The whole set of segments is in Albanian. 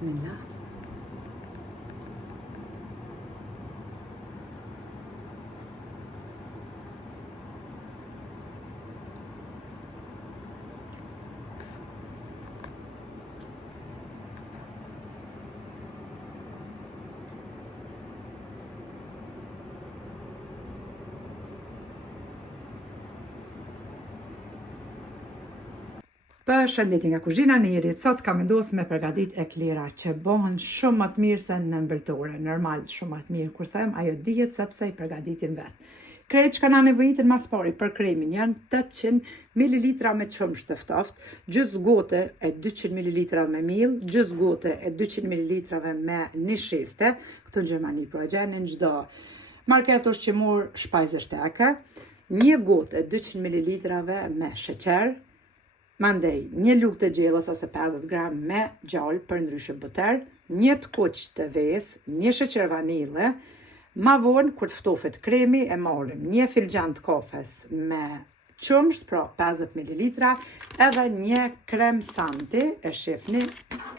Bismillah. Për shëndetje nga kuzhina në njerit, sot kam vendosur me përgatit eklera që bëhen shumë më të mirë se në ëmbëltore. Normal, shumë më të mirë kur them, ajo dihet sepse I përgatitin vet. Krejt që na nevojitën mas pari për kremin janë 800 ml me qumësht të ftoftë, gjys gote e 200 ml me miell, gjys gote e 200 ml me nisheste. Këto në Gjermani po e gjen në çdo market ushqimor shpajze shteke, 1 gotë e 200 ml me sheqer. Mandej, 1 lugë të gjellës ose 50 gram me gjallë për ndryshe buter, 1 kuq të ves, 1 sheqer vanile, ma vonë kur të ftofet kremi e marrim 1 filxhan të kafes me qumsht, pra 50 ml, edhe 1 krem santi, e shifni,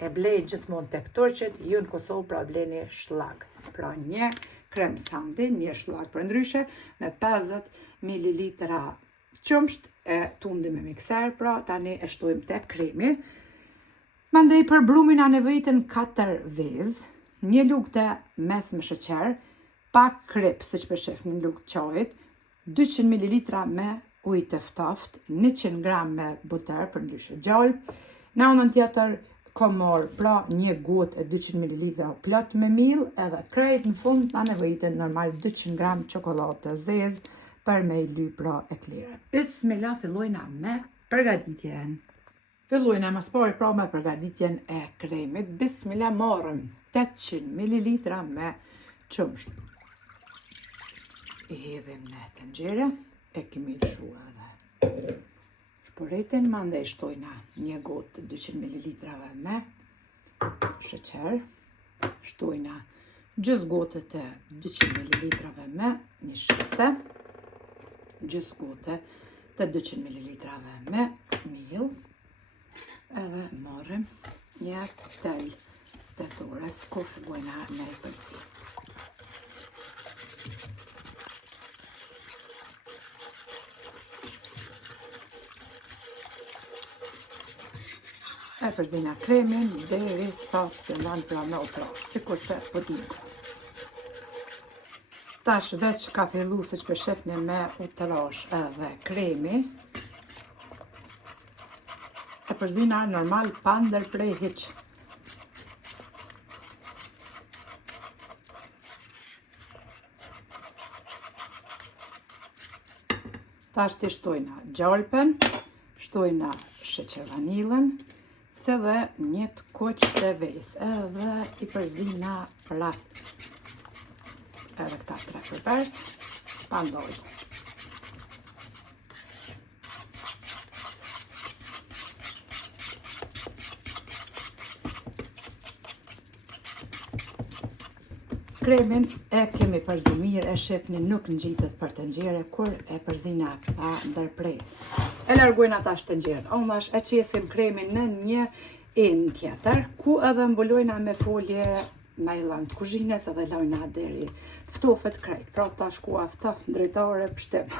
e blej gjithmonë tek turqit, ju në Kosovë pra bleni shlag. Pra 1 krem santi, 1 shlag për ndryshe, me 50 ml qumsht, e tundi me mikser, pra tani e shtojmë tek kremi. Mandej për brumin na nevojitën 4 vezë, 1 lugë të mes me sheqer, pak krip, siç po shihni në lugë çajit, 200 ml me ujë të ftoftë, 100 gram me buter për ndryshe gjalp, në anën tjetër komor, pra 1 gotë e 200 ml plot me miell, edhe krejt në fund na nevojitën normal 200 gram çokoladë të zezë për me I ly pra eklere. Bismillah, fillojna me përgatitjen. Fillojna mas pari pra me përgatitjen e kremit. Bismillah, marrëm 800 ml me qumsht. I hedhim në tenxhere, e kemi lëshu edhe shporetin, mandej shtojna 1 gotë 200 ml me sheqer, shtojna gjys gote të 200 ml me nisheste, gjys gote të 200 ml me miell, edhe marrim 1 tel tetores, ku fillojna me I përzi. E përzina kremin deri sa të fillon pra me u trash, sikurse po dimë. Tash veç ka fillu siç po shihni me u trash edhe kremi. E përzina normal pa ndërprej hiç. Tash të shtojna gjalpen, shtojna sheqer vanilën, se dhe 1 kuq të ves, edhe I përzina rat. Edhe këta 3 përbers, pa ndoj. Kremin e kemi përzi mirë, e shifni nuk ngjitet për tenxhere kur e përzina pa ndërprej. E largojna tash tenxherën, ondash e qesim kremin në një enë tjetër, ku edhe mbulojna me folje nylon të kuzhinës edhe lajna deri të ftofet krejt, pra tash ku aftoft drejtare pështim.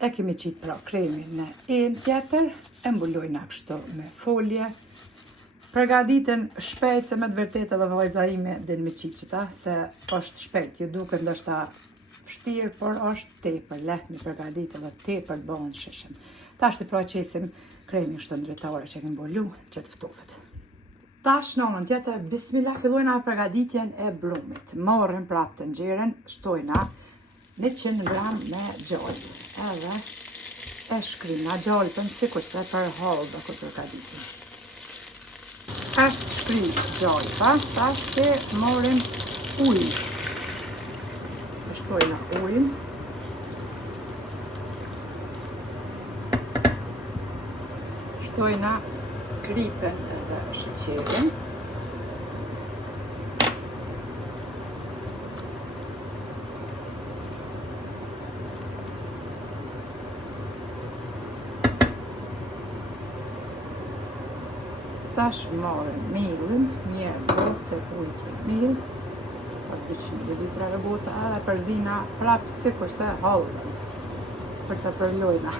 E kemi qit pra kremin në enë tjetër, e mbulojna kështu me folje. Përgatiten shpejt, se me të vërtetë edhe vajza ime din me qit qita, se është shpejt, ju duket ndoshta vështirë, por është tepër lehtë me përgatit edhe tepër bëhen shishëm. Tash të pra qesim kremin kështu drejtare që kemi mbulu që të ftofet. Tash në anën tjetër, bismillah, fillojna përgatitjen e brumit. Marrim prap tenxherën, shtojna 100 gram me gjallë. Edhe e shkrina gjallëpën sikurse për hallë kur përgatitim. Ashtë shkri gjallëpa, tash të marrim ujë. Shtojna ujën. Shtojna kripen edhe sheqerin. Tash marrim mielin, një gotë ujë miel, 200 ml gotë edhe përzina prapë sikurse hallën për të përlojna.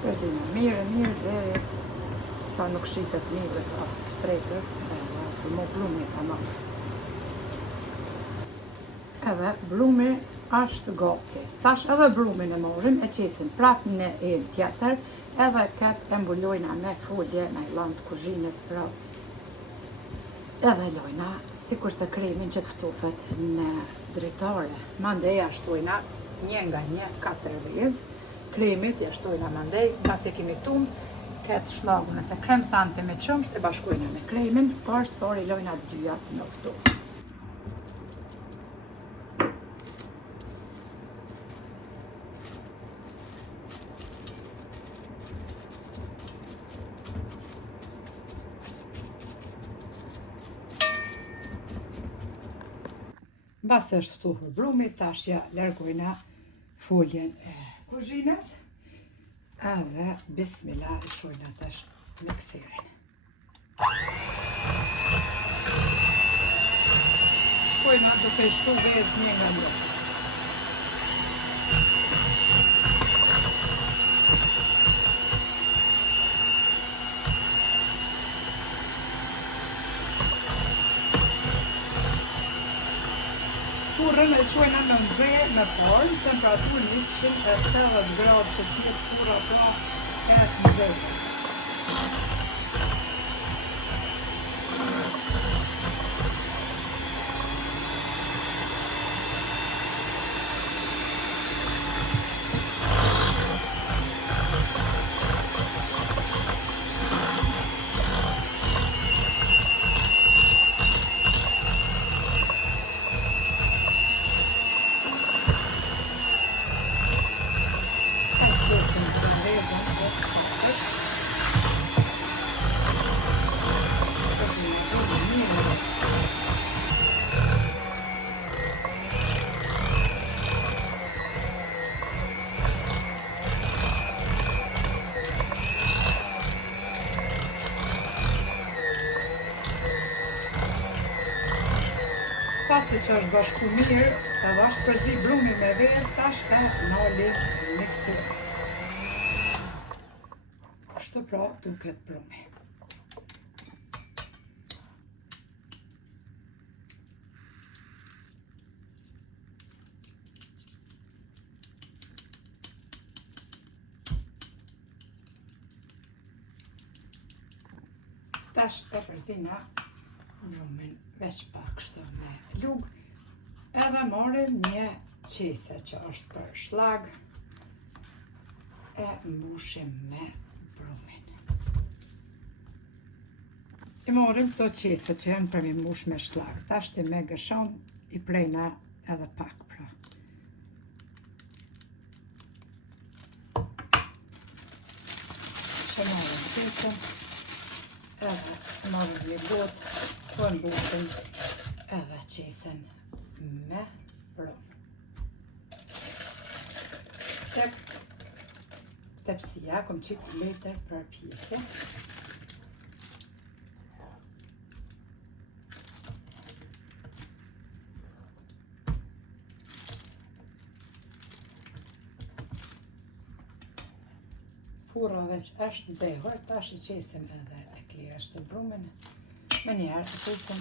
Përzina mirë deri sa nuk shitet mieli ka shtretër, për mo blumi tamam. Edhe blumi është gati. Tash edhe blumin e marrim, e qesim prapë në enë tjetër, edhe këtë e mbulojna me folje najlon të kuzhinës prapë. Edhe lojna sikurse kremin që të ftofet në dritare. Mandej ashtojna një nga një 4 vezë. Kremit ja shtojna mandej, pas e kemi tumë, këtë shlagu nëse krem sante me qëmsht e bashkojna me kremin, por s'pari lojna 2 në uftu. Bas është ftuhur brumi, tash ja largojna foljen e kuzhinës, edhe bismillah e shojna tash mikserin. Shkojna duke shtu vezë një nga një. Furrën e qojna në nxehtë me parë, temperaturë 180 gradë që t'jetë furra pra e nxehtë. Pasi që është bashku mirë, edhe është përzi brumi me vezë, tash e nali mikser. Kështu pra duket brumi. Tash e përzina brumin veç pak kështu me lugë, edhe marrim një qese që është për shlag, e mbushim me brumin. I marrim këto qese që janë për mi mbush me shlag, tash ti me gëshon i prejna edhe pak pra. Që marrim qesen, edhe marrim një gotë, po mbushim edhe qesen me brum. Tek tepsia kom qik lete për pjekje. Furra veç është nxehur, tash I qesim edhe e klirës të brumin. Me njerë të tutëm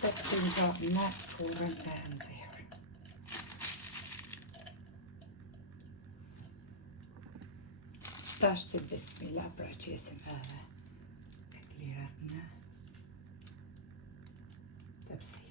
tepsinja me furrën e nxehur. Tash të bismillah pra qesim edhe e klirat në tepsi.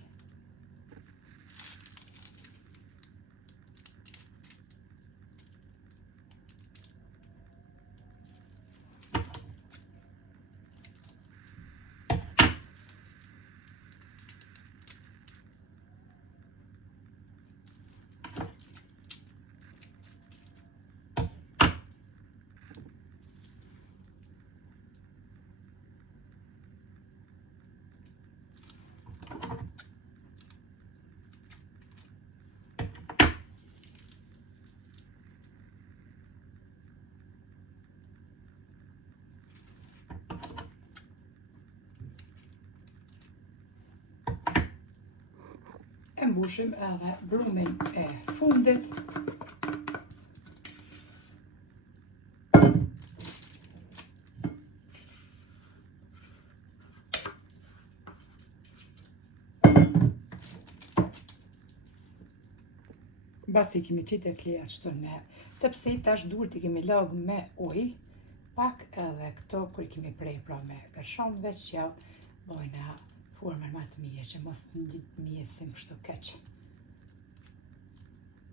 përmbushim edhe brumin e fundit. Basi kemi qitë e klejat shtu në tepsi, tash duhet i kemi lagë me ujë, pak edhe këto kur kemi prej pra me gërshon, veç ja bojna formën më të mirë, që mos të mjesim kështu keq.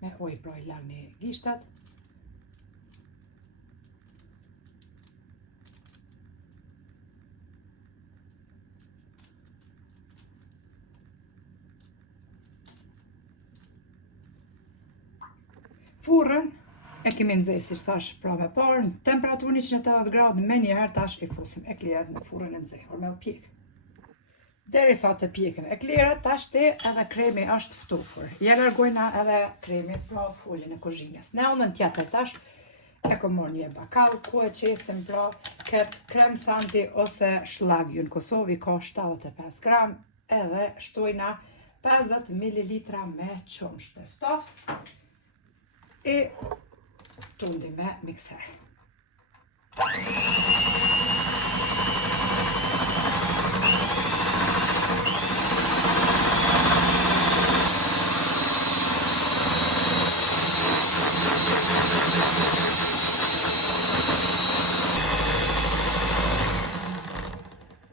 Me ujë pra i lagni gishtat. Furrën e kemi nxehtë si thash pra me parë, në temperaturë 180 gradë, me njëherë tash i fusim eklerat në furrën e nxehur me u pjek. Derisa të pjekën eklerat, tash te edhe kremi është ftofur. Ja largojna edhe kremi pra folën e kuzhinës. Në anën tjetër tash e kom marrë një bakall ku e qesim pra këtë krem santi ose shlagju. Në Kosovë ka 75 gram, edhe shtojna 50 ml me qumësht të ftoftë. E tundi me mikser.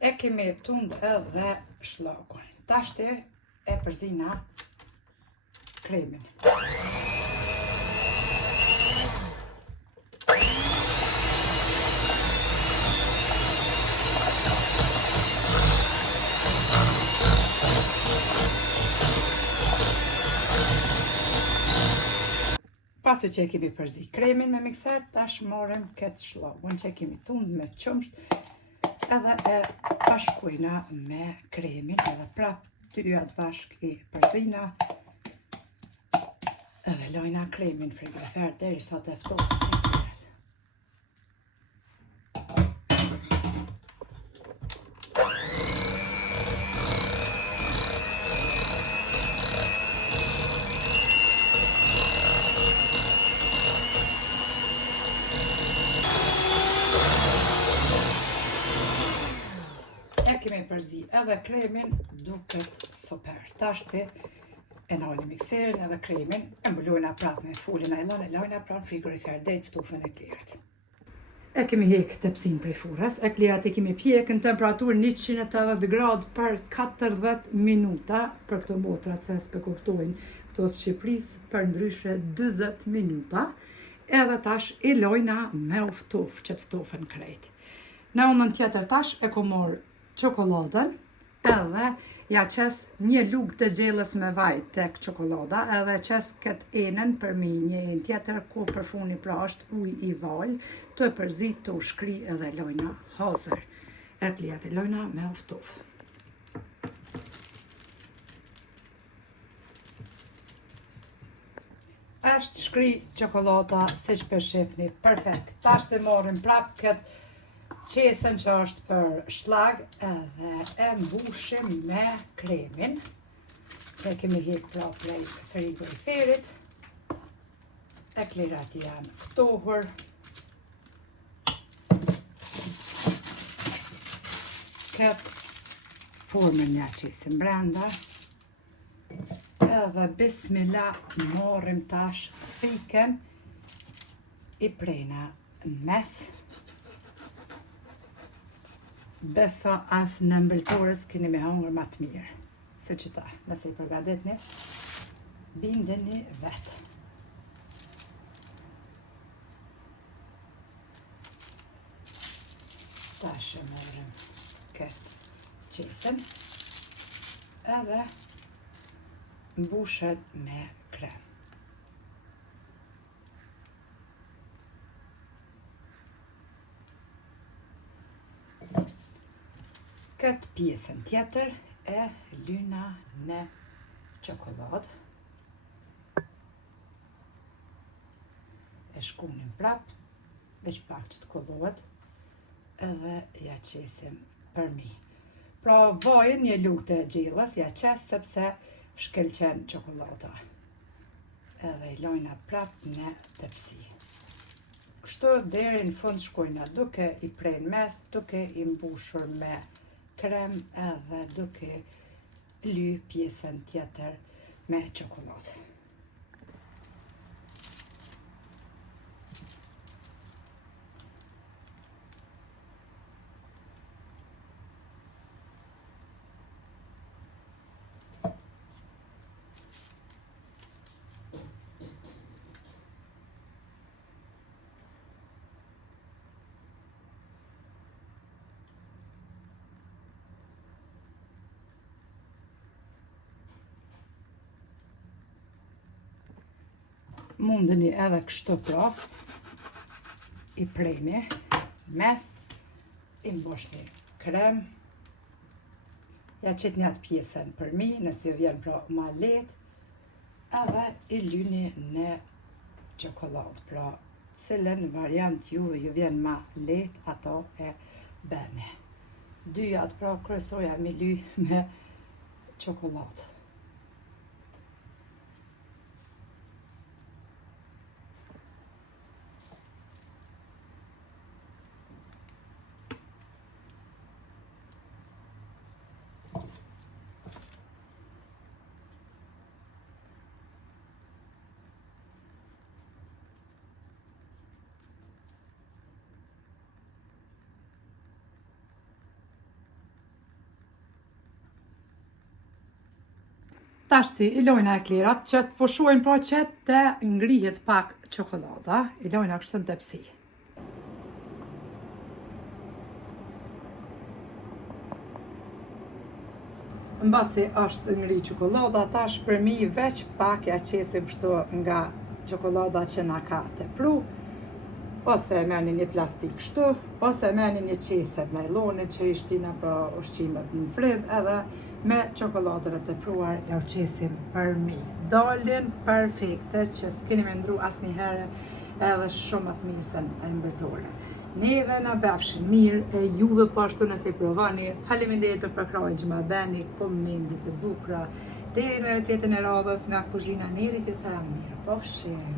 E kemi tund edhe shlagun. Tashti e përzina kremin. Pasi që e kemi përzi kremin me mikser, tash marrim këtë shlagun që e kemi tund me qumsht, edhe e bashkojna me kremin, edhe prap dyat bashk i përzina, edhe lojna kremin në frigorifer derisa të ftohet. Kemi përzi edhe kremin duket super. Tashti e nali mikserin edhe kremin, e mbulojna prap me folën e lajna prap në frigorifer deri të ftofën eklerat. E kemi hek tepsin prej furrës, eklerat e kemi pjekë në temperaturë 180 gradë për 40 minuta, për këto motrat se s'pe kuptojnë këto Shqipërisë për ndryshe 20 minuta, edhe tash i lojna me u ftof, që të ftofën krejt. Në anën tjetër tash e kom marrë çokoladën, edhe ja qes një lugë të gjellës me vaj tek çokolada, edhe qes këtë enën për mi një enë tjetër ku për funi pra është ujë i val, të e përzi të u shkri edhe lojna hazër. Erklijat e lojna me u ftof. Është shkri çokolada siç po shihni, perfekt. Tash të marrim prap këtë qesën që është për shlag edhe e mbushim me kremin që kemi hek pra prej frigoriferit. Eklerat janë ftohur. Këtë formën ja qesim brenda. Edhe bismillah marrim tash fiken i prejna në mes. Besa as në mbretores keni me hangër ma të mirë. Se qëta, nëse i përgadetni, bindeni vetë. Tash e marrim këtë qesën, edhe mbushet me krem. Këtë pjesën tjetër e lyna në çokoladë. E shkunim prap, veç pak që të kollohet, edhe ja qesim përmi. Pra vajën një lugë të gjellës, ja qes sepse shkelqen çokolada. Edhe I lojna prap në tepsi. Kështu deri në fund shkojna duke I prerë mes, duke I mbushur me krem edhe duke ly pjesën tjetër me çokoladë. Mundeni edhe kështu pra, I preni mes, I mboshni krem, ja qitni atë pjesën përmi, nëse ju vjen pra ma lehtë, edhe I lyni në çokoladë, pra cilën variant juve ju vjen ma lehtë, ato e bëni. Dyjat pra kryesoja me ly me çokoladë. Tashti I lojna eklerat që të pushuajnë pra që të ngrihet pak çokolada, I lojna kështu në tepsi. Mbasi është ngri çokolada, tash për mi veç pak ja qesim kështu nga çokolada që na ka tepru, ose e merrni një plastik kështu, ose e merrni një qese najloni që I shtina pra ushqimet në friz edhe me çokoladën e tepruar ja u qesim përmi. Dalin perfekte që s'keni mendru asnjëherë edhe shumë më të mirë se e ëmbëltore. Neve na befshin mirë e juve po ashtu nëse I provani. Faleminderit për përkrahjen që ma bëni, komentet e bukura. Deri në recetën e radhës nga kuzhina Nerit ju them mirë pofshim.